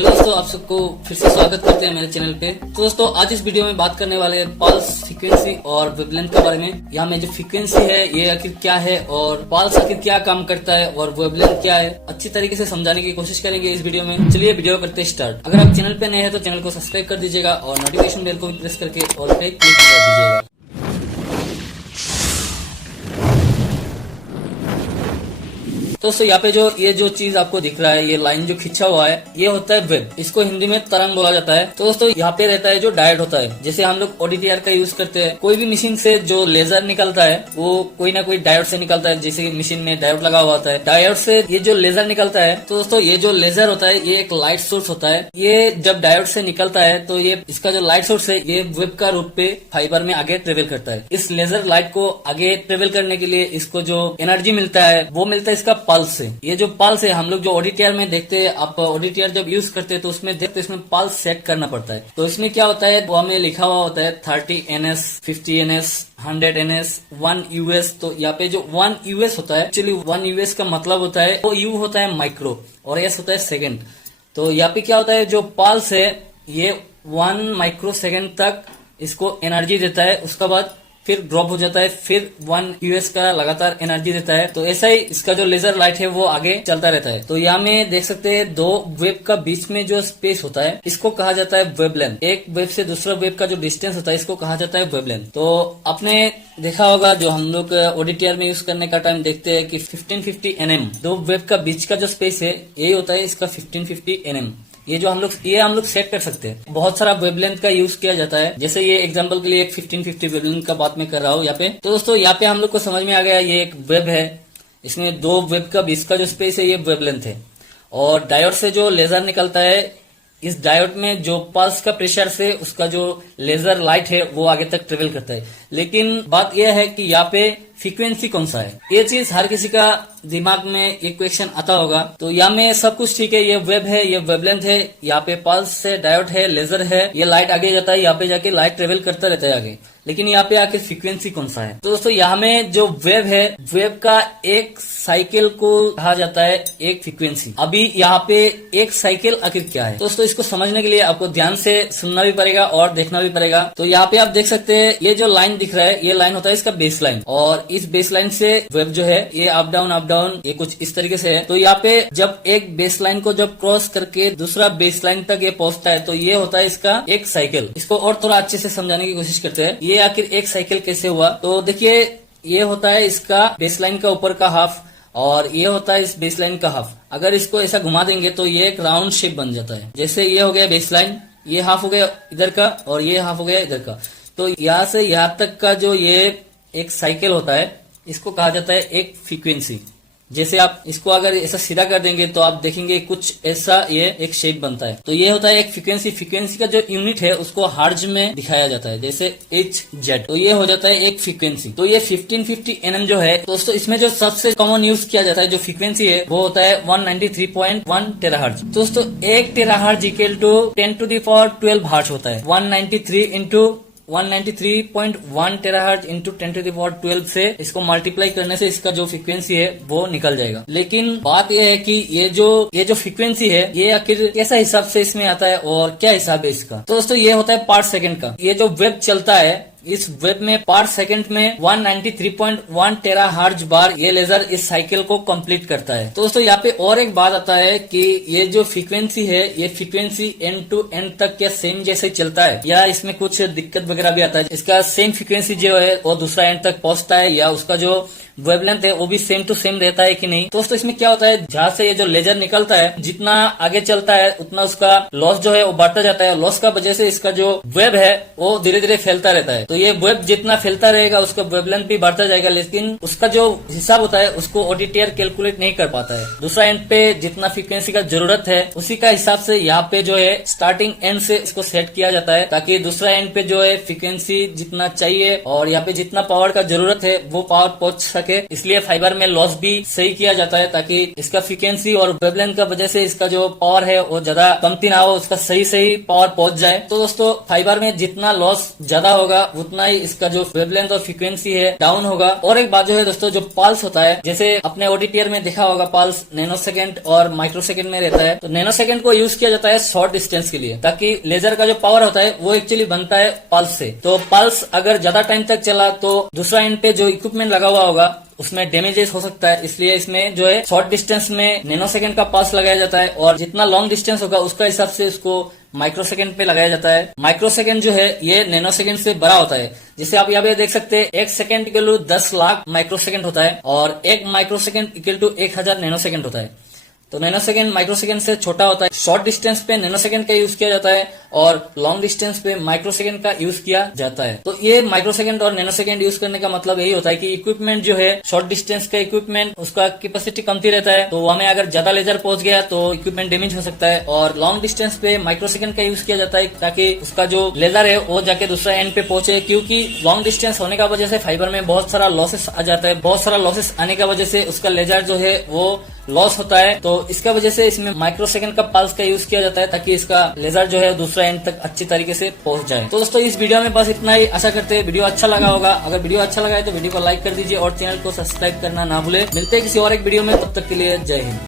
Hello दोस्तों, आप सबको फिर से स्वागत करते हैं मेरे चैनल पे। तो दोस्तों आज इस वीडियो में बात करने वाले हैं पल्स फ्रीक्वेंसी और वेवलेंथ के बारे में। यहाँ में जो फ्रीक्वेंसी है ये आखिर क्या है और पल्स आखिर क्या काम करता है और वेवलेंथ क्या है, अच्छी तरीके से समझाने की कोशिश करेंगे इस वीडियो में। चलिए वीडियो करते स्टार्ट। अगर आप चैनल पे नए हैं तो चैनल को सब्सक्राइब कर दीजिएगा और नोटिफिकेशन बेल को भी प्रेस करके ऑल पे क्लिक कर दीजिएगा। तो दोस्तों यहाँ पे ये जो चीज आपको दिख रहा है, ये लाइन जो खिंचा हुआ है, ये होता है वेव। इसको हिंदी में तरंग बोला जाता है। तो दोस्तों यहाँ पे रहता है जो डायोड होता है, जैसे हम लोग ओडीटीआर का यूज करते हैं। कोई भी मशीन से जो लेजर निकलता है वो कोई ना कोई डायोड से निकलता है। जैसे कि मशीन में डायोड लगा हुआ होता है, डायोड से ये जो लेजर निकलता है। तो दोस्तों ये जो लेजर होता है ये एक लाइट सोर्स होता है। ये जब डायोड से निकलता है तो ये इसका जो लाइट सोर्स है ये वेव का रूप पे फाइबर में आगे ट्रेवल करता है। इस लेजर लाइट को आगे ट्रेवल करने के लिए इसको जो एनर्जी मिलता है वो मिलता है इसका पल्स से। ये जो पल्स है हम लोग जो ओडीटीआर में देखते हैं, आप ओडीटीआर जब यूज करते हैं तो उसमें देखते हैं इसमें पल्स सेट करना पड़ता है। तो इसमें क्या होता है वो हमें लिखा हुआ होता है 30 NS, 50 NS, 100 NS, 1 US। तो यहाँ पे जो 1 US होता है, एक्चुअली 1 US का मतलब होता है, वो U होता है माइक्रो और S होता है सेकेंड। तो यहाँ पे क्या होता है जो पल्स है ये 1 माइक्रो सेकेंड तक इसको एनर्जी देता है, उसके बाद फिर ड्रॉप हो जाता है, फिर 1 US का लगातार एनर्जी देता है। तो ऐसा ही इसका जो लेजर लाइट है वो आगे चलता रहता है। तो यहाँ में देख सकते हैं दो वेव का बीच में जो स्पेस होता है इसको कहा जाता है वेवलेंथ। एक वेव से दूसरा वेव का जो डिस्टेंस होता है इसको कहा जाता है वेवलेंथ। तो आपने देखा होगा जो हम लोग ओडीटीआर में यूज करने का टाइम देखते हैं कि 1550 nm दो वेव का बीच का जो स्पेस है यही होता है इसका 1550 nm। ये हम लोग सेट कर सकते हैं। बहुत सारा वेवलेंथ का यूज किया जाता है। जैसे ये एग्जांपल के लिए एक 1550 वेवलेंथ का बात मैं कर रहा हूँ यहाँ पे। तो दोस्तों यहाँ पे हम लोग को समझ में आ गया ये एक वेव है, इसमें दो वेव का बीच का जो स्पेस है ये वेवलेंथ है। और डायोड से जो लेजर निकलता है, इस डायोड में जो पल्स का प्रेशर से उसका जो लेजर लाइट है वो आगे तक ट्रेवल करता है। लेकिन बात यह है कि यहाँ पे फ्रीक्वेंसी कौन सा है, ये चीज हर किसी का दिमाग में एक क्वेश्चन आता होगा। तो यहाँ में सब कुछ ठीक है, ये वेव है, ये वेवलेंथ है, यहाँ पे पल्स है, डायोड है, लेजर है, ये लाइट आगे जाता है, यहाँ पे जाके लाइट ट्रेवल करता रहता है आगे। लेकिन यहाँ पे आके फ्रीक्वेंसी कौन सा है? तो दोस्तों यहाँ में जो वेव है, वेव का एक साइकिल को कहा जाता है एक फ्रीक्वेंसी। अभी यहाँ पे एक साइकिल आखिर क्या है दोस्तों, इसको समझने के लिए आपको ध्यान से सुनना भी पड़ेगा और देखना भी पड़ेगा। तो यहाँ पे आप देख सकते हैं ये जो लाइन दिख रहा है ये लाइन होता है इसका बेस लाइन, और इस बेस लाइन से वेव जो है ये अप डाउन ये कुछ इस तरीके से है। तो यहाँ पे जब एक बेस लाइन को जब क्रॉस करके दूसरा बेस लाइन तक ये पहुंचता है तो ये होता है इसका एक साइकिल। इसको और थोड़ा अच्छे से समझाने की कोशिश करते हैं, ये आखिर एक साइकिल कैसे हुआ। तो देखिए ये होता है इसका बेस लाइन का ऊपर का हाफ और ये होता है इस बेस लाइन का हाफ। अगर इसको ऐसा घुमा देंगे तो ये एक राउंड शेप बन जाता है। जैसे ये हो गया बेस लाइन, ये हाफ हो गया इधर का और ये हाफ हो गया इधर का। तो यहाँ से यहाँ तक का जो ये एक साइकिल होता है इसको कहा जाता है एक फ्रीक्वेंसी। जैसे आप इसको अगर ऐसा सीधा कर देंगे तो आप देखेंगे कुछ ऐसा ये एक शेप बनता है। तो ये होता है एक फ्रीक्वेंसी। फ्रीक्वेंसी का जो यूनिट है उसको हर्ट्ज में दिखाया जाता है, जैसे HZ। तो ये हो जाता है एक फ्रीक्वेंसी। तो ये 1550 nm जो है दोस्तों, इसमें जो सबसे कॉमन यूज किया जाता है जो फ्रीक्वेंसी है वो होता है 193.1 टेराहर्ट्ज। दोस्तों 1 टेराहर्ट्ज इक्वल टू 10⁻12 हर्ट्ज होता है। 193.1 टेराहर्ट्ज इंटू 10⁻12 से इसको मल्टीप्लाई करने से इसका जो फ्रीक्वेंसी है वो निकल जाएगा। लेकिन बात यह है कि ये जो फ्रीक्वेंसी है ये आखिर कैसा हिसाब से इसमें आता है और क्या हिसाब है इसका। तो दोस्तों ये होता है पर सेकंड का। ये जो वेव चलता है इस वेव में पर सेकंड में 193.1 टेराहर्ट्ज बार ये लेजर इस साइकिल को कंप्लीट करता है। तो दोस्तों यहाँ पे और एक बात आता है कि ये जो फ्रीक्वेंसी है ये फ्रीक्वेंसी एंड टू एंड तक क्या सेम जैसे ही चलता है या इसमें कुछ दिक्कत वगैरह भी आता है। इसका सेम फ्रीक्वेंसी जो है वो दूसरा एंड तक पहुंचता है या उसका जो वेवलेंथ है वो भी सेम टू सेम रहता है कि नहीं। तो दोस्तों इसमें क्या होता है, जहाँ से ये जो लेजर निकलता है जितना आगे चलता है उतना उसका लॉस जो है वो बढ़ता जाता है। लॉस का वजह से इसका जो वेव है वो धीरे धीरे फैलता रहता है। तो ये वेव जितना फैलता रहेगा उसका वेवलेंथ भी बढ़ता जाएगा, लेकिन उसका जो हिसाब होता है उसको ओडीटीआर कैलकुलेट नहीं कर पाता है। दूसरा एंड पे जितना फ्रीक्वेंसी का जरूरत है उसी का हिसाब से यहाँ पे जो है स्टार्टिंग एंड से इसको सेट किया जाता है, ताकि दूसरा एंड पे जो है फ्रीक्वेंसी जितना चाहिए और यहाँ पे जितना पावर का जरूरत है वो पावर पहुंच सके। इसलिए फाइबर में लॉस भी सही किया जाता है ताकि इसका फ्रीक्वेंसी और वेवलेंथ का वजह से इसका जो पावर है वो ज्यादा कमती ना हो, उसका सही पावर पहुंच जाए। तो दोस्तों फाइबर में जितना लॉस ज्यादा होगा उतना ही इसका जो वेवलेंथ और फ्रीक्वेंसी है डाउन होगा। और एक बात जो है दोस्तों, जो पल्स होता है, जैसे अपने ऑडिटियर में देखा होगा पल्स नैनो सेकेंड और माइक्रो सेकेंड में रहता है। तो नैनो सेकेंड को यूज किया जाता है शॉर्ट डिस्टेंस के लिए, ताकि लेजर का जो पावर होता है वो एक्चुअली बनता है पल्स से। तो पल्स अगर ज्यादा टाइम तक चला तो दूसरा एंड पे जो इक्विपमेंट लगा हुआ होगा उसमें डैमेजेस हो सकता है। इसलिए इसमें जो है शॉर्ट डिस्टेंस में नैनो सेकेंड का पल्स लगाया जाता है, और जितना लॉन्ग डिस्टेंस होगा उसका हिसाब से उसको माइक्रो सेकेंड पे लगाया जाता है। माइक्रो सेकेंड जो है ये नैनो सेकेंड से बड़ा होता है। जिसे आप यहाँ पे देख सकते हैं 1 second equal to 10 lakh micro second होता है, और 1 micro second equal to 1000 nano second होता है। तो नैनो सेकेंड माइक्रो सेकेंड से छोटा होता है। शॉर्ट डिस्टेंस पे नैनो सेकेंड का यूज किया जाता है और लॉन्ग डिस्टेंस पे माइक्रो सेकेंड का यूज किया जाता है। तो ये माइक्रो सेकेंड और नैनो सेकेंड यूज करने का मतलब यही होता है कि इक्विपमेंट जो है शॉर्ट डिस्टेंस का इक्विपमेंट उसका कैपेसिटी कमती रहता है, तो हमें अगर ज्यादा लेजर पहुंच गया तो इक्विपमेंट डैमेज हो सकता है। और लॉन्ग डिस्टेंस पे माइक्रो सेकेंड का यूज किया जाता है ताकि उसका जो लेजर है वो जाके दूसरा एंड पे पहुंचे, क्योंकि लॉन्ग डिस्टेंस होने का वजह से फाइबर में बहुत सारा लॉसेस आ जाता है। बहुत सारा लॉसेस आने की वजह से उसका लेजर जो है वो लॉस होता है। तो इसका वजह से इसमें माइक्रो सेकेंड का पल्स का यूज किया जाता है ताकि इसका लेजर जो है दूसरा एंड तक अच्छी तरीके से पहुंच जाए। तो दोस्तों इस वीडियो में बस इतना ही। आशा करते हैं वीडियो अच्छा लगा होगा। अगर वीडियो अच्छा लगा है तो वीडियो को लाइक कर दीजिए और चैनल को सब्सक्राइब करना ना भूले। मिलते हैं किसी और एक वीडियो में, तब तक के लिए जय हिंद।